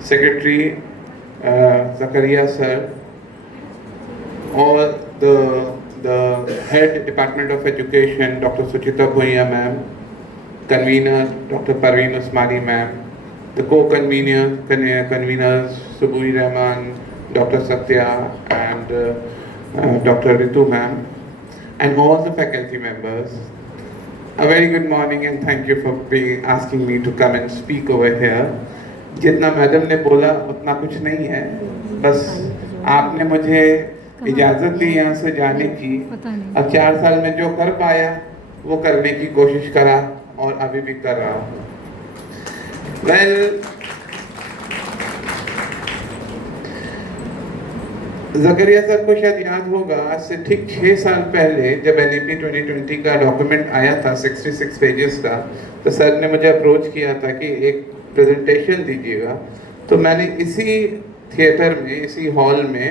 Secretary Zakaria sir, all the head Department of Education, Dr. Suchita Bhuiya ma'am, convener Dr. Parveen Usmani ma'am, the conveners Subui Rahman, Dr. Satya and Dr. Ritu ma'am, and all the faculty members. A very good morning and thank you for asking me to come and speak over here. जितना madam ने बोला उतना कुछ नहीं है, बस आपने मुझे इजाज़त दी यहाँ से जाने की। अब 4 साल में जो कर पाया वो करने की कोशिश करा और अभी भी कर रहा हूँ। ज़करिया सर को शायद याद होगा, आज से ठीक 6 साल पहले जब NEP 2020 का डॉक्यूमेंट आया था 66 पेजेस का, तो सर ने मुझे अप्रोच किया था कि एक प्रेजेंटेशन दीजिएगा। तो मैंने इसी थिएटर में, इसी हॉल में,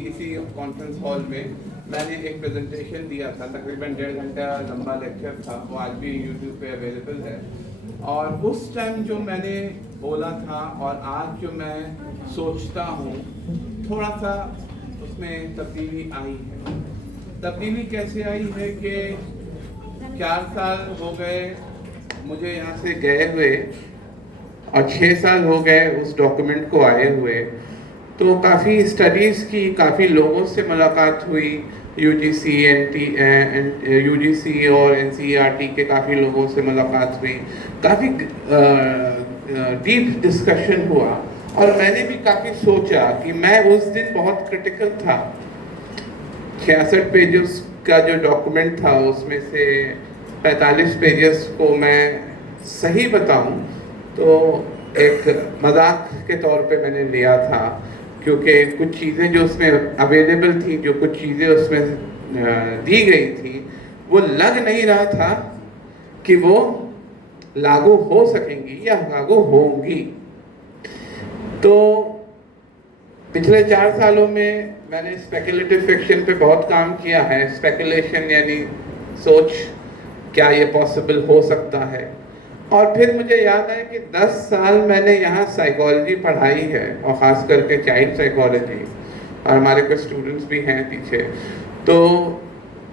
इसी कॉन्फ्रेंस हॉल में मैंने एक प्रेजेंटेशन दिया था। तकरीबन 1.5 घंटा लंबा लेक्चर था, वो आज भी यूट्यूब पे अवेलेबल है। और उस टाइम जो मैंने बोला था और आज जो मैं सोचता हूँ, थोड़ा सा उसमें तब्दीली आई है। तब्दीली कैसे आई है कि 4 साल हो गए मुझे यहाँ से गए हुए और 6 साल हो गए उस डॉक्यूमेंट को आए हुए। तो काफ़ी स्टडीज़ की, काफ़ी लोगों से मुलाकात हुई, यूजीसी और NCERT के काफ़ी लोगों से मुलाकात हुई, काफ़ी डीप डिस्कशन हुआ और मैंने भी काफ़ी सोचा कि मैं उस दिन बहुत क्रिटिकल था। 66 पेजेस का जो डॉक्यूमेंट था उसमें से 45 पेजेस को मैं सही बताऊं तो एक मजाक के तौर पे मैंने लिया था, क्योंकि कुछ चीज़ें जो उसमें अवेलेबल थी, जो कुछ चीज़ें उसमें दी गई थी, वो लग नहीं रहा था कि वो लागू हो सकेंगी या लागू होंगी। तो पिछले 4 सालों में मैंने स्पेकुलेटिव फिक्शन पे बहुत काम किया है। स्पेकुलेशन यानी सोच, क्या ये पॉसिबल हो सकता है। और फिर मुझे याद है कि 10 साल मैंने यहाँ साइकोलॉजी पढ़ाई है, और ख़ास करके चाइल्ड साइकोलॉजी, और हमारे कुछ स्टूडेंट्स भी हैं पीछे। तो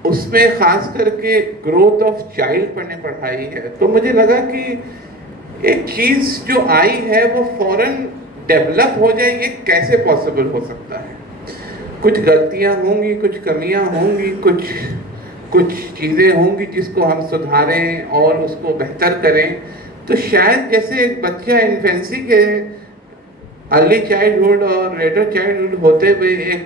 उसमें ख़ास करके ग्रोथ ऑफ चाइल्ड मैंने पढ़ाई है। तो मुझे लगा कि एक चीज़ जो आई है वो फ़ौरन डेवलप हो जाए, ये कैसे पॉसिबल हो सकता है। कुछ गलतियाँ होंगी, कुछ कमियाँ होंगी, कुछ चीज़ें होंगी जिसको हम सुधारें और उसको बेहतर करें। तो शायद जैसे एक बच्चा इन्फेंसी के अर्ली चाइल्डहुड और लेटर चाइल्डहुड होते हुए एक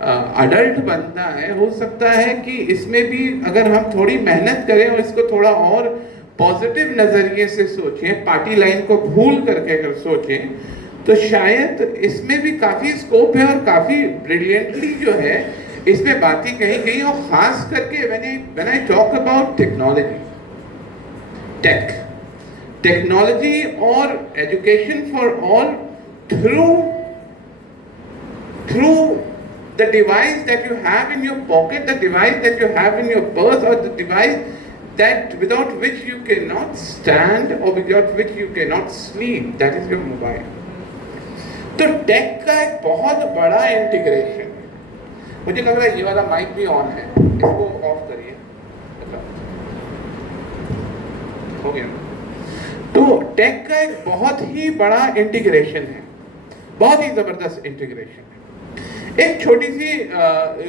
अडल्ट बनता है, हो सकता है कि इसमें भी अगर हम थोड़ी मेहनत करें और इसको थोड़ा और पॉजिटिव नज़रिए से सोचें, पार्टी लाइन को भूल करके अगर सोचें, तो शायद इसमें भी काफ़ी स्कोप है और काफ़ी ब्रिलियंटली जो है इसमें बातें कही गई। और ख़ास करके when I talk about technology और education for all through the device that you have in your pocket, the device that you have in your purse, or the device that without which you cannot stand or without which you cannot sleep, that is your mobile. तो take का एक बहुत बड़ा integration है। मुझे लग रहा है ये वाला माइक भी ऑन है, इसको ऑफ करिए। हो गया। तो टेक का एक बहुत ही बड़ा इंटीग्रेशन है, बहुत ही ज़बरदस्त इंटीग्रेशन है। एक छोटी सी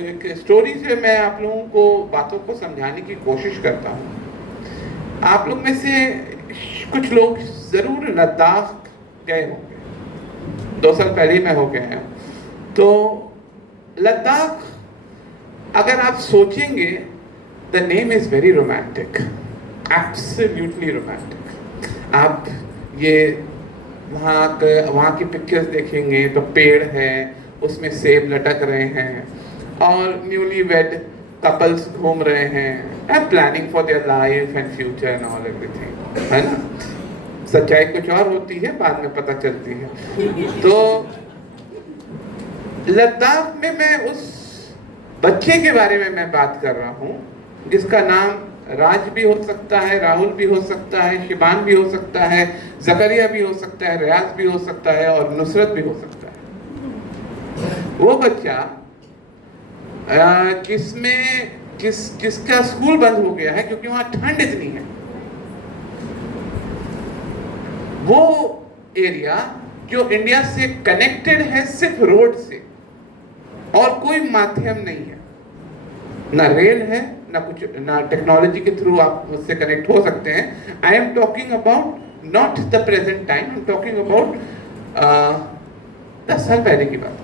एक स्टोरी से मैं आप लोगों को बातों को समझाने की कोशिश करता हूँ। आप लोग में से कुछ लोग ज़रूर लद्दाख गए होंगे, 2 साल पहले ही मैं हो गया हूँ। तो लद्दाख अगर आप सोचेंगे, the name is very romantic, absolutely romantic. आप ये वहाँ की पिक्चर्स देखेंगे तो पेड़ है, उसमें सेब लटक रहे हैं और न्यूली वेड कपल्स घूम रहे हैं, and planning for their life and future and all everything, है ना। सच्चाई कुछ और होती है, बाद में पता चलती है। तो लद्दाख में मैं उस बच्चे के बारे में मैं बात कर रहा हूँ जिसका नाम राज भी हो सकता है, राहुल भी हो सकता है, शिबान भी हो सकता है, जकरिया भी हो सकता है, रियाज भी हो सकता है और नुसरत भी हो सकता है। वो बच्चा जिसका स्कूल बंद हो गया है क्योंकि वहां ठंड इतनी है, वो एरिया जो इंडिया से कनेक्टेड है सिर्फ रोड से और कोई माध्यम नहीं है, ना रेल है, ना कुछ, ना टेक्नोलॉजी के थ्रू आप उससे कनेक्ट हो सकते हैं। आई am talking about not the present time, I am talking about 10 साल पहले की बात।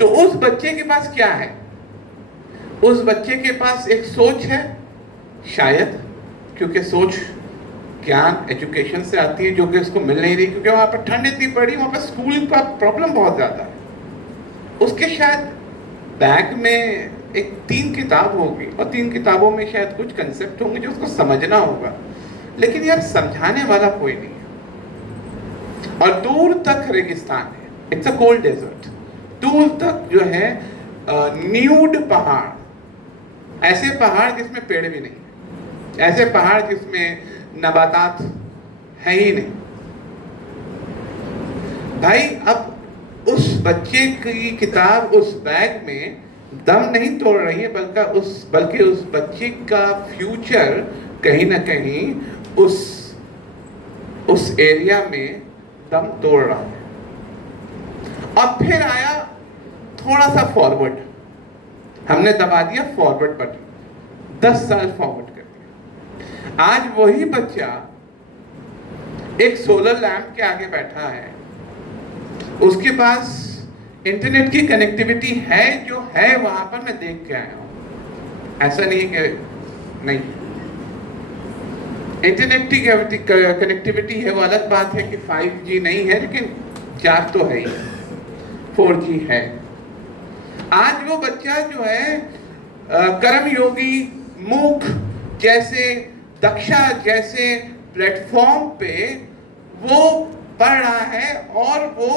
तो उस बच्चे के पास क्या है? उस बच्चे के पास एक सोच है, शायद, क्योंकि सोच ज्ञान एजुकेशन से आती है, जो कि उसको मिल नहीं रही क्योंकि वहां पर ठंड इतनी पड़ी, वहां पर स्कूल का प्रॉब्लम बहुत ज्यादा है। उसके शायद बैग में एक 3 किताब होगी और 3 किताबों में शायद कुछ कंसेप्ट होंगे जो उसको समझना होगा, लेकिन यार समझाने वाला कोई नहीं है। और दूर तक रेगिस्तान है, इट्स अ कोल्ड डेजर्ट। दूर तक जो है न्यूड पहाड़, ऐसे पहाड़ जिसमें पेड़ भी नहीं है, ऐसे पहाड़ जिसमें नबातात है ही नहीं। भाई अब उस बच्चे की किताब उस बैग में दम नहीं तोड़ रही है, बल्कि उस बच्चे का फ्यूचर कहीं ना कहीं उस एरिया में दम तोड़ रहा है। अब फिर आया थोड़ा सा फॉरवर्ड, हमने दबा दिया फॉरवर्ड बटन, 10 साल फॉरवर्ड कर दिया। आज वही बच्चा एक सोलर लैंप के आगे बैठा है, उसके पास इंटरनेट की कनेक्टिविटी है, जो है वहां पर मैं देख के आया हूं। ऐसा नहीं कि नहीं, इंटरनेट की कनेक्टिविटी है, वो अलग बात है कि 5G नहीं है, लेकिन 4 तो है ही, 4G है। आज वो बच्चा जो है कर्मयोगी, मूक जैसे, दक्षा जैसे प्लेटफॉर्म पे वो पढ़ रहा है और वो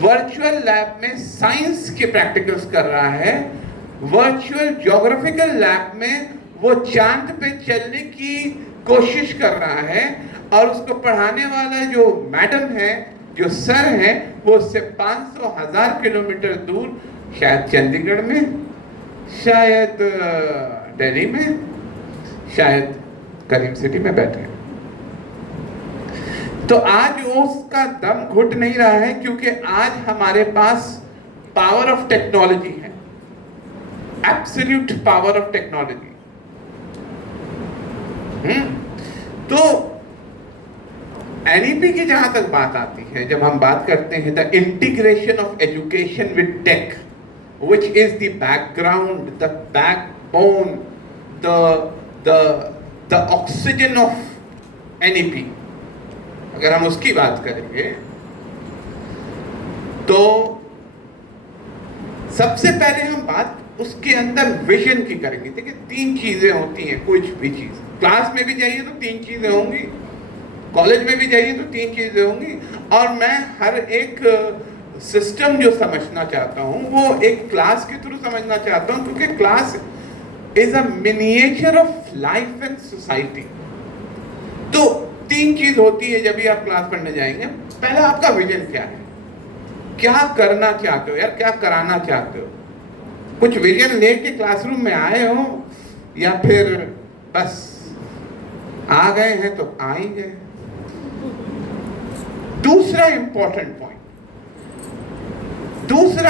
वर्चुअल लैब में साइंस के प्रैक्टिकल्स कर रहा है, वर्चुअल ज्योग्राफिकल लैब में वो चांद पे चलने की कोशिश कर रहा है, और उसको पढ़ाने वाला जो मैडम है, जो सर है, वो उससे 500,000 किलोमीटर दूर, शायद चंडीगढ़ में, शायद दिल्ली में, शायद करीम सिटी में बैठे हैं। तो आज उसका दम घुट नहीं रहा है क्योंकि आज हमारे पास पावर ऑफ टेक्नोलॉजी है, एब्सोल्यूट पावर ऑफ टेक्नोलॉजी। तो एनईपी की जहां तक बात आती है, जब हम बात करते हैं the integration of education with tech, which is the background, the backbone, the oxygen of NEP, अगर हम उसकी बात करेंगे तो सबसे पहले हम बात उसके अंदर विजन की करेंगे। देखिए 3 चीजें होती हैं, कुछ भी चीज, क्लास में भी जाइए तो 3 चीजें होंगी, कॉलेज में भी जाइए तो 3 चीजें होंगी, और मैं हर एक सिस्टम जो समझना चाहता हूं वो एक क्लास के थ्रू समझना चाहता हूं, क्योंकि class is a miniature of life and society. तो 3 चीज होती है जब भी आप क्लास पढ़ने जाएंगे। पहला, आपका विजन क्या है, क्या करना चाहते हो यार, क्या कराना चाहते हो। कुछ विजन लेके क्लासरूम में आए हो या फिर बस आ गए हैं तो आ ही गए। दूसरा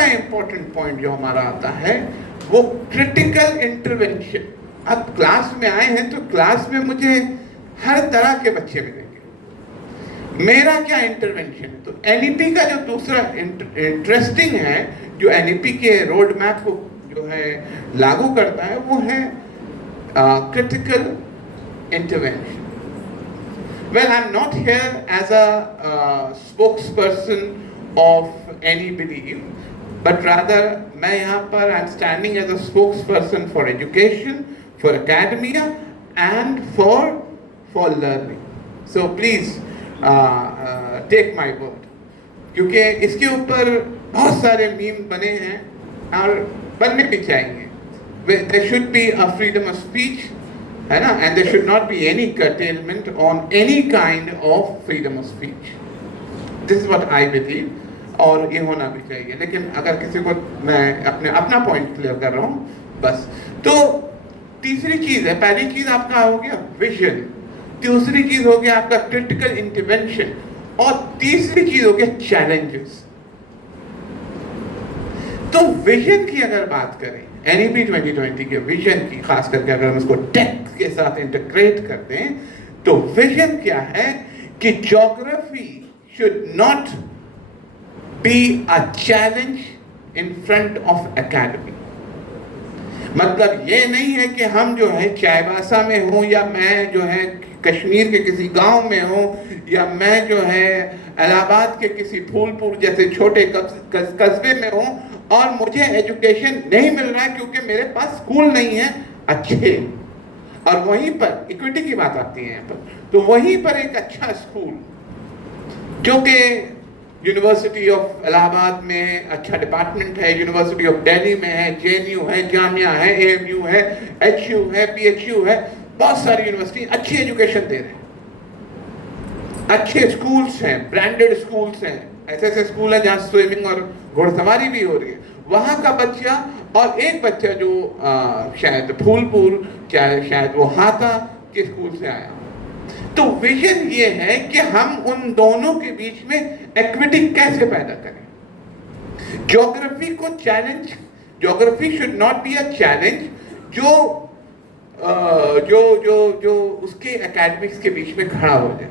इंपॉर्टेंट पॉइंट जो हमारा आता है वो क्रिटिकल इंटरवेंशन। अब क्लास में आए हैं तो क्लास में मुझे हर तरह के बच्चे मिलेंगे, मेरा क्या इंटरवेंशन है। तो एनईपी का जो दूसरा इंटरेस्टिंग है, जो एनईपी के रोड मैप को जो है लागू करता है, वो है critical intervention. Well, I'm not here as a spokesperson of any belief, but rather मैं यहाँ पर I'm standing as a spokesperson for education, for academia, and for learning. So please take my word, क्योंकि इसके ऊपर बहुत सारे meme बने हैं और बनने भी चाहिए। There should be a freedom of speech, है ना, and there should not be any curtailment on any kind of freedom of speech. This is what I believe, और ये होना भी चाहिए. लेकिन अगर किसी को, मैं अपना पॉइंट क्लियर कर रहा हूँ बस. तो तीसरी चीज है, पहली चीज आपका हो गया विजन, दूसरी चीज हो गया आपका क्रिटिकल इंटरवेंशन, और तीसरी चीज हो गया चैलेंजेस. तो विजन की अगर बात करें, एनईपी 2020 के विजन की, खास करके अगर हम इसको टेक के साथ इंटीग्रेट कर दें, तो विजन क्या है कि geography should not be a challenge in front of academy. मतलब ये नहीं है कि हम जो है चाईबासा में हो, या मैं जो है कश्मीर के किसी गांव में हो, या मैं जो है इलाहाबाद के किसी फूलपुर जैसे छोटे कस्बे में हो, और मुझे एजुकेशन नहीं मिल रहा है क्योंकि मेरे पास स्कूल नहीं है अच्छे. और वहीं पर इक्विटी की बात आती है यहाँ पर, तो वहीं पर एक अच्छा स्कूल जो कि यूनिवर्सिटी ऑफ इलाहाबाद में अच्छा डिपार्टमेंट है, यूनिवर्सिटी ऑफ दिल्ली में है, जेएनयू है, जामिया है, एएमयू है, एचयू है, पीएचयू है, बहुत सारी यूनिवर्सिटी अच्छी एजुकेशन दे रहे हैं, अच्छे स्कूल्स हैं, ब्रांडेड स्कूल्स हैं, ऐसे स्कूल हैं जहाँ स्विमिंग और घुड़सवारी भी हो रही है. वहाँ का बच्चा और एक बच्चा जो शायद फूलपुर, शायद वो हाथा के स्कूल से आया. तो विजन ये है कि हम उन दोनों के बीच में इक्विटी कैसे पैदा करें. ज्योग्राफी को challenge, geography should not be a challenge जो जो जो जो उसके एकेडमिक्स के बीच में खड़ा हो जाए.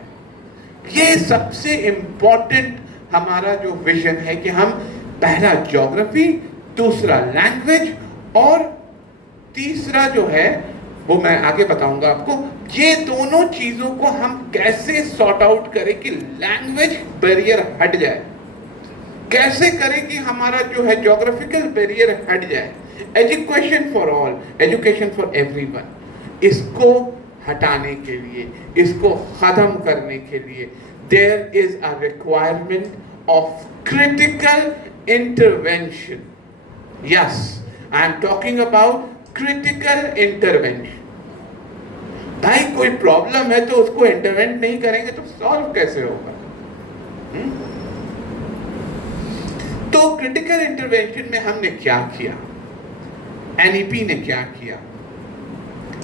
ये सबसे इम्पोर्टेंट हमारा जो विजन है कि हम पहला ज्योग्राफी, दूसरा लैंग्वेज, और तीसरा जो है वो मैं आगे बताऊंगा आपको, ये दोनों चीजों को हम कैसे सॉर्ट आउट करें कि लैंग्वेज बैरियर हट जाए, कैसे करें कि हमारा जो है ज्योग्राफिकल बैरियर हट जाए. Education for all, education for everyone, इसको हटाने के लिए, इसको खत्म करने के लिए there is a requirement of critical intervention. Yes, I am talking about critical intervention. भाई कोई प्रॉब्लम है तो उसको इंटरवेंट नहीं करेंगे तो सॉल्व कैसे होगा? तो क्रिटिकल इंटरवेंशन में हमने क्या किया, एनईपी ने क्या किया,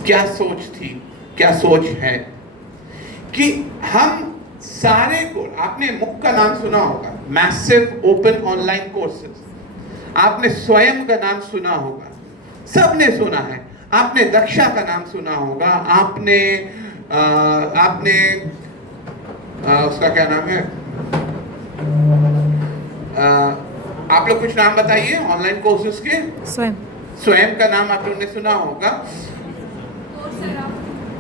क्या सोच थी, क्या सोच है कि हम सारे को, आपने मुक का नाम सुना होगा, मैसिव ओपन ऑनलाइन कोर्सेज, आपने स्वयं का नाम सुना होगा, सबने सुना है, आपने दक्षा का नाम सुना होगा, आपने उसका क्या नाम है, आप लोग कुछ नाम बताइए ऑनलाइन कोर्सेज के. स्वयं का नाम आप लोगों ने सुना होगा.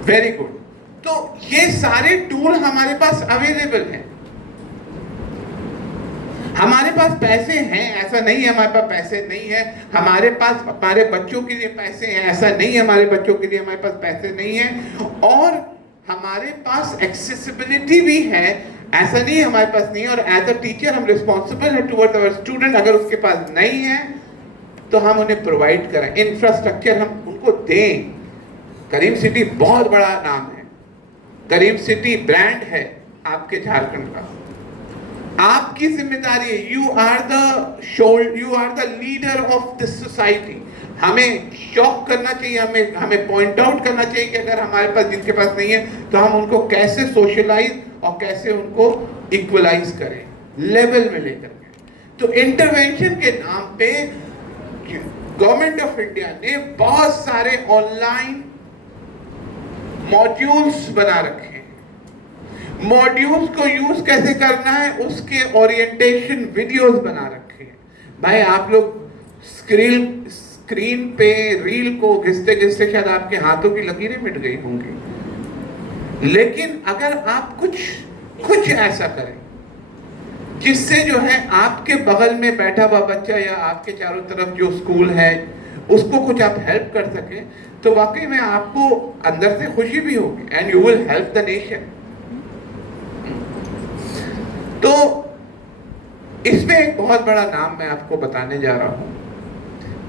Very good. तो ये सारे टूल हमारे पास अवेलेबल हैं. हमारे पास पैसे हैं, ऐसा नहीं है हमारे पास पैसे नहीं है. हमारे पास हमारे बच्चों के लिए पैसे हैं, ऐसा नहीं है हमारे बच्चों के लिए हमारे पास पैसे नहीं है. और हमारे पास एक्सेसिबिलिटी भी है, ऐसा नहीं है हमारे पास नहीं है. और एज अ टीचर हम रिस्पॉन्सिबल है टुवर्ड्स आवर स्टूडेंट. अगर उसके पास नहीं है तो हम उन्हें प्रोवाइड करें, इंफ्रास्ट्रक्चर हम उनको दें. करीम सिटी बहुत बड़ा नाम है, करीम सिटी ब्रांड है आपके झारखंड का. आपकी जिम्मेदारी है, you are the leader of this society. हमें शॉक करना चाहिए, हमें पॉइंट आउट करना चाहिए कि अगर हमारे पास, जिनके पास नहीं है, तो हम उनको कैसे सोशलाइज और कैसे उनको इक्वलाइज करें लेवल में लेकर के. तो इंटरवेंशन के नाम पे गवर्नमेंट ऑफ इंडिया ने बहुत सारे ऑनलाइन मॉड्यूल्स बना रखे हैं. मॉड्यूल्स को यूज कैसे करना है उसके ओरिएंटेशन वीडियोस बना रखे हैं. भाई आप लोग स्क्रीन पे रील को घिसते घिसते शायद आपके हाथों की लकीरें मिट गई होंगी. लेकिन अगर आप कुछ ऐसा करें जिससे जो है आपके बगल में बैठा हुआ बच्चा या आपके चारों तरफ जो स्कूल है उसको कुछ आप हेल्प कर सके, तो वाकई में आपको अंदर से खुशी भी होगी, and you will help the nation. तो इसमें एक बहुत बड़ा नाम मैं आपको बताने जा रहा हूं.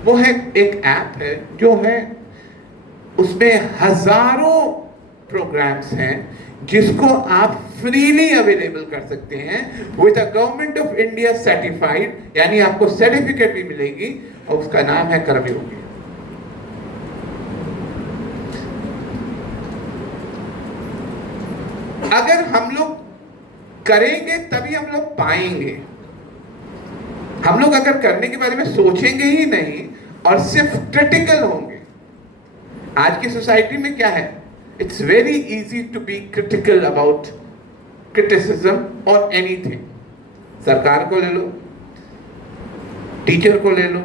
वो है एक ऐप है जो है उसमें हजारों प्रोग्राम्स हैं जिसको आप फ्रीली अवेलेबल कर सकते हैं with a government of India certified, यानी आपको सर्टिफिकेट भी मिलेगी, और उसका नाम है कर्मयोगी। अगर हम लोग करेंगे तभी हम लोग पाएंगे। हम लोग अगर करने के बारे में सोचेंगे ही नहीं और सिर्फ क्रिटिकल होंगे, आज की सोसाइटी में क्या है, it's very easy to be critical about criticism और एनीथिंग। सरकार को ले लो, टीचर को ले लो,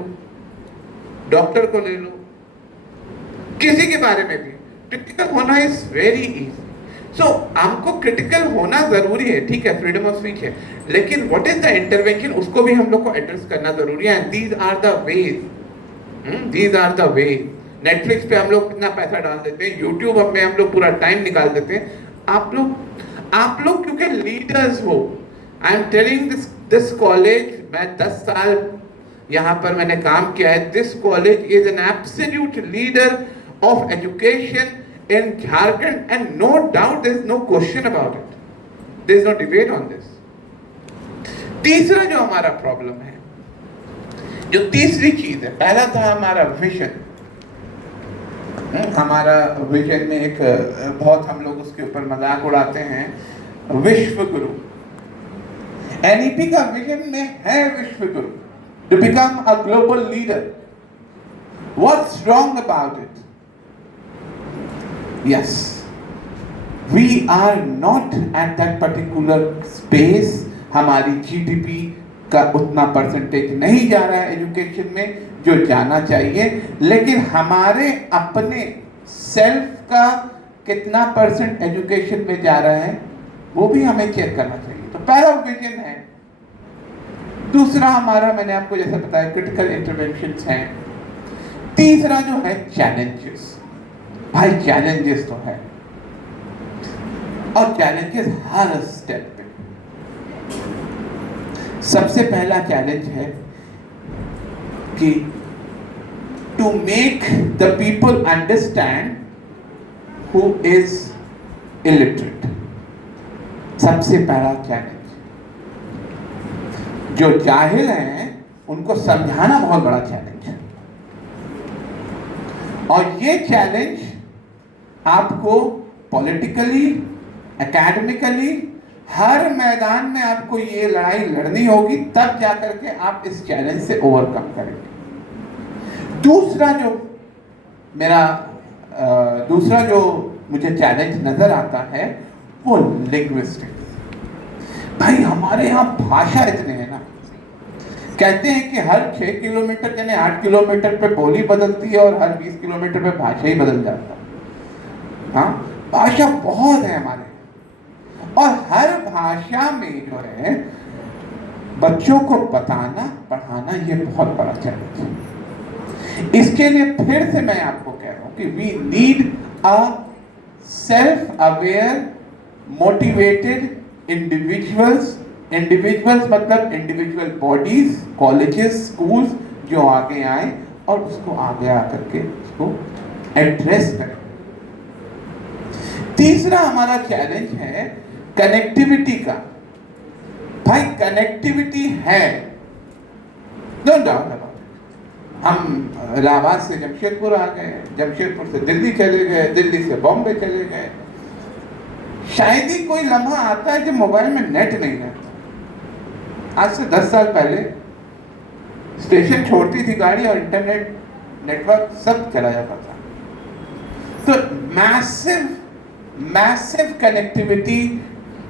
डॉक्टर को ले लो, किसी के बारे में भी क्रिटिकल होना इज वेरी इजी। सो हमको क्रिटिकल होना जरूरी है, ठीक है, फ्रीडम ऑफ स्पीच है, लेकिन व्हाट इज द इंटरवेंशन, उसको भी हम लोग को एड्रेस करना जरूरी है। These are the ways, these are the ways. Netflix पे हम लोग कितना पैसा डाल देते हैं, यूट्यूब में हम लोग पूरा टाइम निकाल देते हैं। आप लोग क्योंकि लीडर्स हो, I am telling this college, मैं 10 साल यहाँ पर मैंने काम किया है, this college is an absolute leader of education in Jharkhand, and no doubt there is no question about it, there is no debate on this. तीसरा जो हमारा प्रॉब्लम है, जो तीसरी चीज है, पहला था हमारा विजन। हमारा विजन में एक बहुत हम लोग उसके ऊपर मजाक उड़ाते हैं, विश्व गुरु। एनईपी का विजन में है विश्व गुरु, to become a global leader. What's wrong about it? Yes, we are not at that particular space. हमारी GDP का उतना परसेंटेज नहीं जा रहा है एजुकेशन में जो जाना चाहिए, लेकिन हमारे अपने सेल्फ का कितना परसेंट एजुकेशन में जा रहा है वो भी हमें चेक करना चाहिए। तो पहला विजन है। दूसरा हमारा, मैंने आपको जैसे बताया, क्रिटिकल इंटरवेंशंस हैं। तीसरा जो है चैलेंजेस। भाई चैलेंजेस तो है, और चैलेंजेस हर स्टेप पे। सबसे पहला चैलेंज है कि to make the people understand who is illiterate. सबसे पहला चैलेंज, जो जाहिल हैं उनको समझाना बहुत बड़ा चैलेंज है, और ये चैलेंज आपको पॉलिटिकली, एकेडमिकली, हर मैदान में आपको ये लड़ाई लड़नी होगी, तब जाकर के आप इस चैलेंज से ओवरकम करेंगे। दूसरा जो मुझे चैलेंज नजर आता है वो लिंग्विस्टिक्स। भाई हमारे यहाँ भाषा इतने हैं ना, कहते हैं कि हर 6 किलोमीटर यानी 8 किलोमीटर पे बोली बदलती है और हर 20 किलोमीटर पे भाषा ही बदल जाता है। हाँ, भाषा बहुत है हमारे, और हर भाषा में जो है बच्चों को बताना पढ़ाना ये बहुत बड़ा चैलेंज है। इसके लिए फिर से मैं आपको कह रहा हूं कि we need a self aware motivated individuals मतलब इंडिविजुअल बॉडीज, कॉलेजेस, स्कूल्स जो आगे आए और उसको आगे आकर के उसको एड्रेस करें। तीसरा हमारा चैलेंज है कनेक्टिविटी का। भाई कनेक्टिविटी है, नो डाउट अबाउट इट। हम इलाहाबाद से जमशेदपुर आ गए, जमशेदपुर से दिल्ली चले गए, दिल्ली से बॉम्बे चले गए। शायद ही कोई लम्हा आता है कि मोबाइल में नेट नहीं रहता। आज से 10 साल पहले स्टेशन छोड़ती थी गाड़ी और इंटरनेट नेटवर्क सब चला जाता था। तो मैसिव कनेक्टिविटी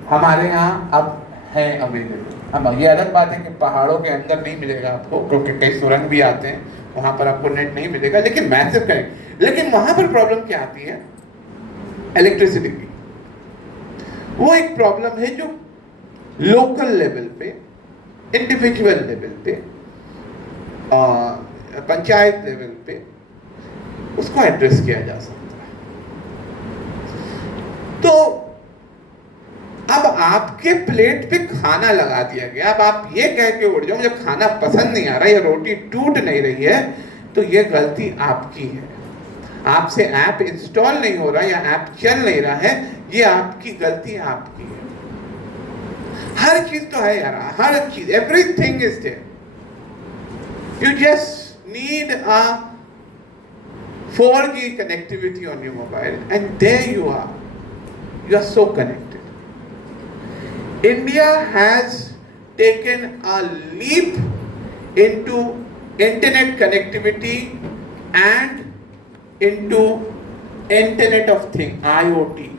हमारे यहाँ अब है अवेलेबल। अब ये अलग बात है कि पहाड़ों के अंदर नहीं मिलेगा आपको, क्योंकि कई सुरंग भी आते हैं, वहां पर आपको नेट नहीं मिलेगा, लेकिन मैसिव कनेक्ट। लेकिन वहां पर प्रॉब्लम क्या आती है? इलेक्ट्रिसिटी की। वो एक प्रॉब्लम है जो लोकल लेवल पे, इंडिविजुअल लेवल पे, पंचायत लेवल पे उसको एड्रेस किया जा सकता है। तो अब आपके प्लेट पे खाना लगा दिया गया, अब आप ये कह के उड़ जाओ मुझे खाना पसंद नहीं आ रहा, ये रोटी टूट नहीं रही है, तो ये गलती आपकी है। आपसे ऐप इंस्टॉल नहीं हो रहा या ऐप चल नहीं रहा है, ये आपकी गलती है, आपकी है। हर चीज तो है यार, हर चीज, everything is there. You just need a 4G connectivity on your mobile, and there you are. You are so connected. India has taken a leap into internet connectivity and into Internet of Things, IoT,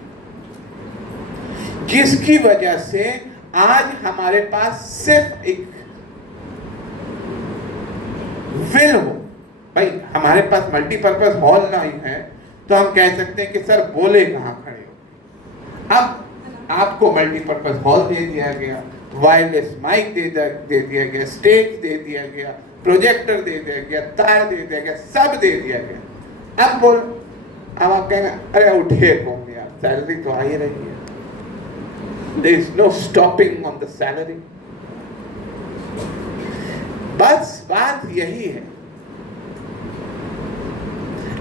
जिसकी वजह से आज हमारे पास सिर्फ एक will हो, भाई हमारे पास मल्टीपर्पज हॉल नहीं है तो हम कह सकते हैं कि सर बोले कहाँ खड़े हो। अब आपको मल्टीपर्पज हॉल दे दिया गया, वायरलेस माइक दे दिया गया, स्टेज दे दिया गया, प्रोजेक्टर दे दिया गया, तार दे दिया गया, सब दे दिया गया। अब आप कहेंगे अरे उठिए कौन यार, सैलरी तो आ ही रही है, there is no stopping on the salary. बस बात यही है,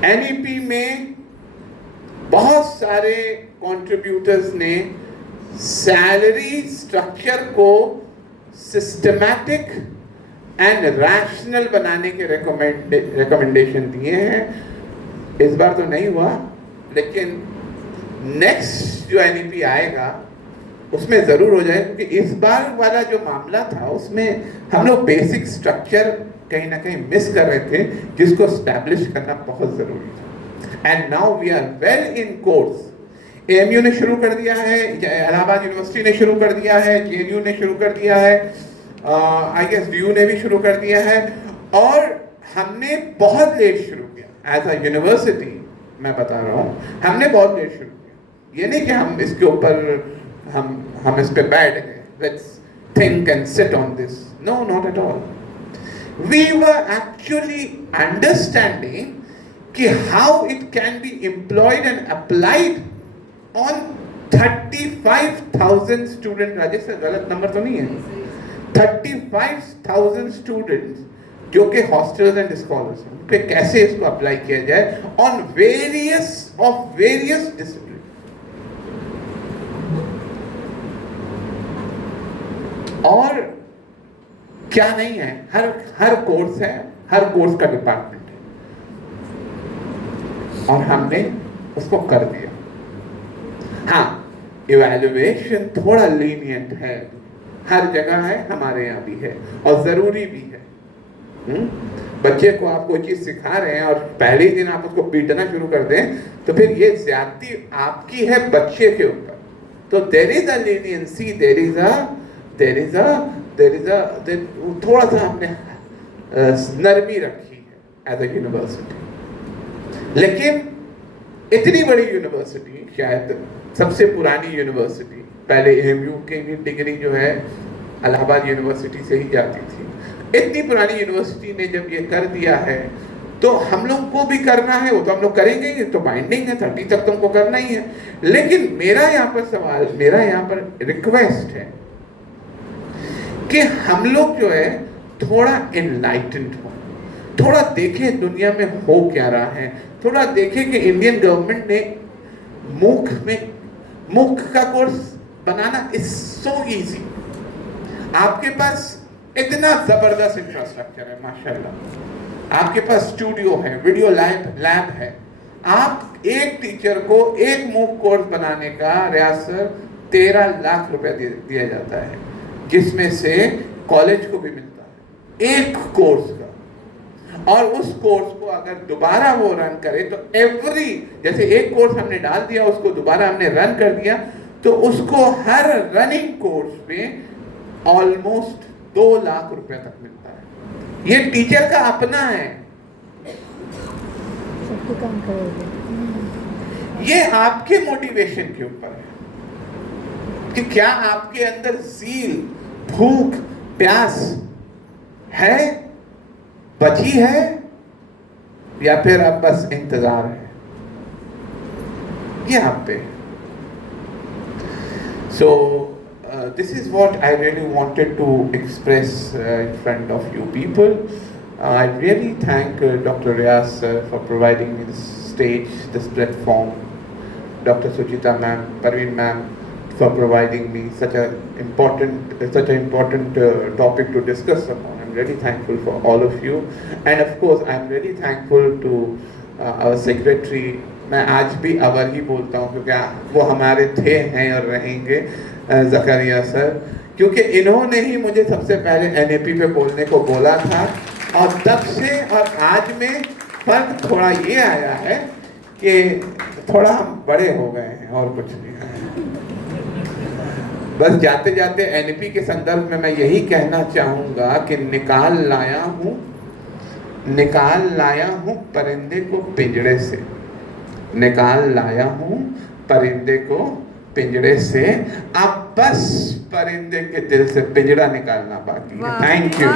एनईपी में बहुत सारे कंट्रीब्यूटर्स ने सैलरी स्ट्रक्चर को सिस्टमैटिक एंड रैशनल बनाने के रिकमेंडेशन दिए हैं। इस बार तो नहीं हुआ, लेकिन नेक्स्ट जो एनईपी आएगा उसमें जरूर हो जाएगा, क्योंकि इस बार वाला जो मामला था उसमें हम लोग बेसिक स्ट्रक्चर कहीं ना कहीं मिस कर रहे थे, जिसको स्टैब्लिश करना बहुत जरूरी था। And now we are well in course. AMU ने शुरू कर दिया है, इलाहाबाद यूनिवर्सिटी ने शुरू कर दिया है, जेएनयू ने शुरू कर दिया है, आई गेस डीयू ने भी शुरू कर दिया है, और हमने बहुत लेट शुरू किया एज अ यूनिवर्सिटी। मैं बता रहा हूँ हमने बहुत लेट शुरू किया, ये नहीं कि हम इसके ऊपर हम इस पे बैठ गए, let's think and sit on this, no not at all. We were actually understanding कि how it can be employed and applied on 35,000 students। Rajesh sir गलत नंबर तो नहीं है, 35,000 स्टूडेंट्स जो कि हॉस्टल्स एंड स्कॉलर्स हैं, पे कैसे इसको अप्लाई किया जाए ऑन वेरियस डिसिप्लिन। और क्या नहीं है, हर कोर्स है, हर कोर्स का डिपार्टमेंट है, और हमने उसको कर दिया। हाँ, इवैल्यूएशन थोड़ा लीनियंट है, हर जगह है, हमारे यहाँ भी है, और जरूरी भी है। बच्चे को आप कोई चीज सिखा रहे हैं और पहले ही दिन आप उसको पीटना शुरू कर दें, तो फिर ये ज्यादती आपकी है बच्चे के ऊपर। तो there is a leniency, there is a थोड़ा सा हमने नरमी रखी है एज अ यूनिवर्सिटी। लेकिन इतनी बड़ी यूनिवर्सिटी, शायद सबसे पुरानी यूनिवर्सिटी, पहले एएमयू की डिग्री जो है इलाहाबाद यूनिवर्सिटी से ही जाती थी, इतनी पुरानी यूनिवर्सिटी ने जब ये कर दिया है तो हम लोग को भी करना है। वो तो हम लोग करेंगे, ये तो बाइंडिंग है, 30 तक तुमको करना ही है। लेकिन मेरा यहाँ पर सवाल, मेरा यहाँ पर रिक्वेस्ट है कि हम लोग जो है थोड़ा एनलाइटेंड हो, थोड़ा देखें दुनिया में हो क्या रहा है, थोड़ा देखें कि इंडियन गवर्नमेंट ने मूक का course banana is so easy. आपके पास इतना जबरदस्त इंफ्रास्ट्रक्चर है माशाल्लाह, आपके पास स्टूडियो है, वीडियो लैब है, आप एक टीचर को एक मूक कोर्स बनाने का रियाज सर 13 लाख रुपए दिया जाता है, जिसमें से कॉलेज को भी मिलता है एक कोर्स का। और उस कोर्स को अगर दोबारा वो रन करे तो जैसे एक कोर्स हमने डाल दिया, उसको दोबारा हमने रन कर दिया, तो उसको हर रनिंग कोर्स में ऑलमोस्ट 2 लाख रुपए तक मिलता है। ये टीचर का अपना है, ये आपके मोटिवेशन के ऊपर है कि क्या आपके अंदर ज़ील, भूख, प्यास है, बची है, या फिर अब बस इंतजार है, ये आप पे। So this is what I really wanted to express in front of you people. I really thank Dr. Riaz for providing me this stage, this platform, Dr. Suchita ma'am, Parveen ma'am, for providing me such an important topic to discuss upon. I'm really thankful for all of you, and of course I'm really thankful to our secretary. मैं आज भी अवर ही बोलता हूँ क्योंकि वो हमारे थे, हैं और रहेंगे, ज़करिया सर, क्योंकि इन्होंने ही मुझे सबसे पहले NAP पे बोलने को बोला था, और तब से और आज में फर्क थोड़ा ये आया है कि थोड़ा हम बड़े हो गए हैं, और कुछ नहीं है। बस जाते जाते NAP के संदर्भ में मैं यही कहना चाहूँगा कि निकाल लाया हूँ परिंदे को पिंजड़े से, निकाल लाया हूँ परिंदे को पिंजड़े से, अब बस परिंदे के दिल से पिंजड़ा निकालना बाकी है। Thank you.